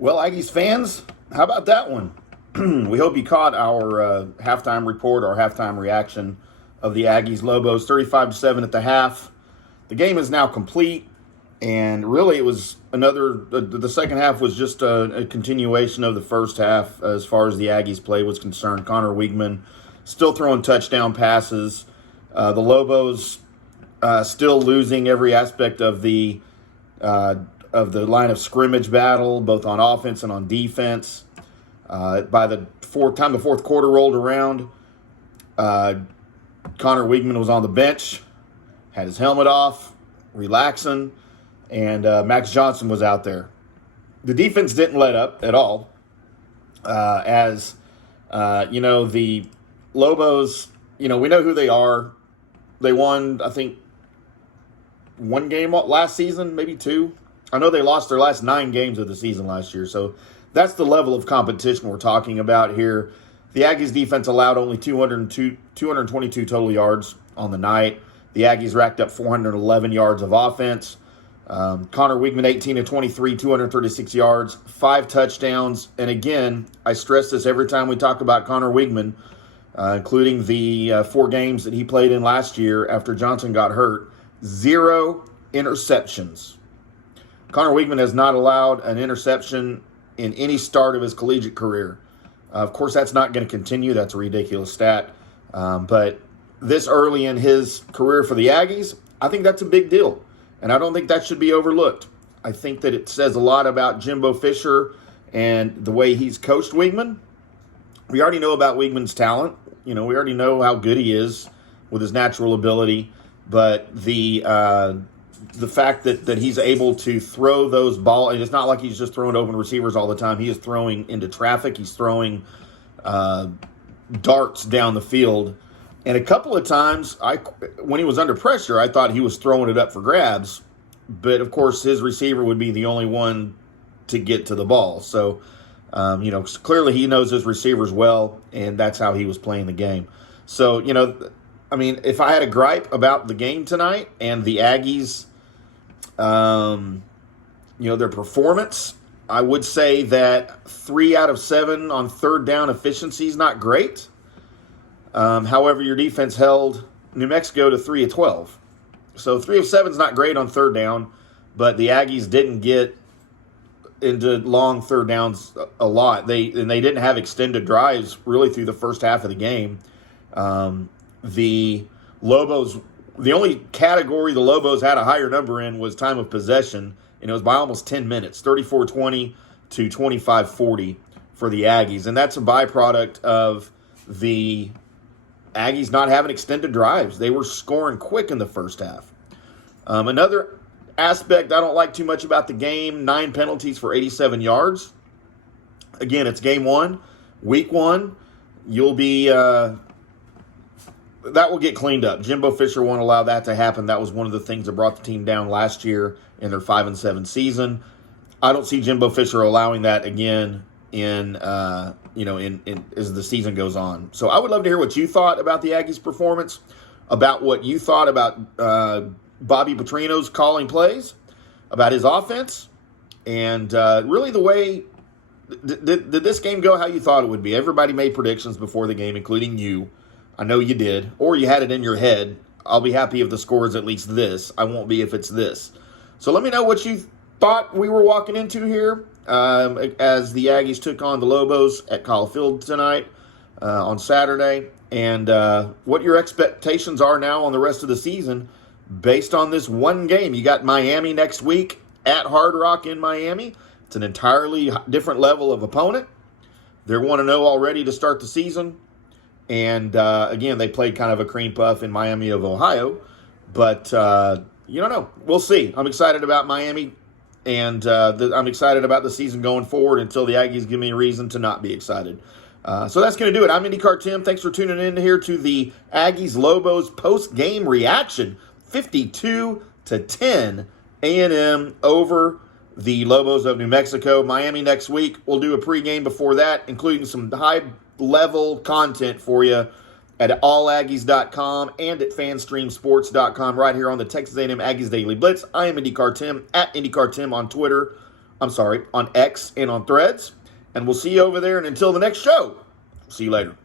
Well, Aggies fans, how about that one? We hope you caught our halftime report, our halftime reaction of the Aggies Lobos, 35-7 at the half. The game is now complete, and really, it was another. The second half was just a continuation of the first half as far as the Aggies play was concerned. Connor Weigman still throwing touchdown passes. The Lobos still losing every aspect uh, of the line of scrimmage battle, both on offense and on defense. By the time the fourth quarter rolled around, Connor Weigman was on the bench, had his helmet off, relaxing, and Max Johnson was out there. The defense didn't let up at all, the Lobos, we know who they are. They won, I think, one game last season, maybe two. I know they lost their last 9 games of the season last year, so that's the level of competition we're talking about here. The Aggies defense allowed only 222 total yards on the night. The Aggies racked up 411 yards of offense. Connor Weigman, 18 of 23, 236 yards, 5 touchdowns. And again, I stress this every time we talk about Connor Weigman, including the 4 games that he played in last year after Johnson got hurt. 0 interceptions. Connor Weigman has not allowed an interception in any start of his collegiate career. Of course, that's not going to continue. That's a ridiculous stat. But this early in his career for the Aggies, I think that's a big deal. And I don't think that should be overlooked. I think that it says a lot about Jimbo Fisher and the way he's coached Weigman. We already know about Weigman's talent. We already know how good he is with his natural ability. But the fact that he's able to throw those balls, and it's not like he's just throwing open receivers all the time. He is throwing into traffic. He's throwing darts down the field. And a couple of times, when he was under pressure, I thought he was throwing it up for grabs. But, of course, his receiver would be the only one to get to the ball. So, clearly he knows his receivers well, and that's how he was playing the game. So, if I had a gripe about the game tonight and the Aggies, their performance, I would say that 3 out of 7 on third down efficiency is not great. However, your defense held New Mexico to 3 of 12. So 3 of 7 is not great on third down, but the Aggies didn't get into long third downs a lot. They didn't have extended drives really through the first half of the game. The Lobos, the only category the Lobos had a higher number in was time of possession, and it was by almost 10 minutes, 34-20 to 25-40 for the Aggies. And that's a byproduct of the Aggies not having extended drives. They were scoring quick in the first half. Another aspect I don't like too much about the game, 9 penalties for 87 yards. Again, it's game 1, week 1. You'll be... that will get cleaned up. Jimbo Fisher won't allow that to happen. That was one of the things that brought the team down last year in their 5-7 season. I don't see Jimbo Fisher allowing that again in as the season goes on. So I would love to hear what you thought about the Aggies' performance, about what you thought about Bobby Petrino's calling plays, about his offense, and really the way did this game go how you thought it would be. Everybody made predictions before the game, including you. I know you did, or you had it in your head. I'll be happy if the score is at least this. I won't be if it's this. So let me know what you thought we were walking into here as the Aggies took on the Lobos at Kyle Field tonight on Saturday, and what your expectations are now on the rest of the season based on this one game. You got Miami next week at Hard Rock in Miami. It's an entirely different level of opponent. They're 1-0 already to start the season. And, again, they played kind of a cream puff in Miami of Ohio. But, you don't know. We'll see. I'm excited about Miami. And I'm excited about the season going forward until the Aggies give me a reason to not be excited. So that's going to do it. I'm IndyCar Tim. Thanks for tuning in here to the Aggies-Lobos post-game reaction. 52-10 A&M over the Lobos of New Mexico. Miami next week. We'll do a pregame before that, including some high-level content for you at allaggies.com and at fanstreamsports.com right here on the Texas A&M Aggies Daily Blitz. I am IndyCar Tim, at IndyCar Tim on Twitter. on X and on Threads. And we'll see you over there. And until the next show, see you later.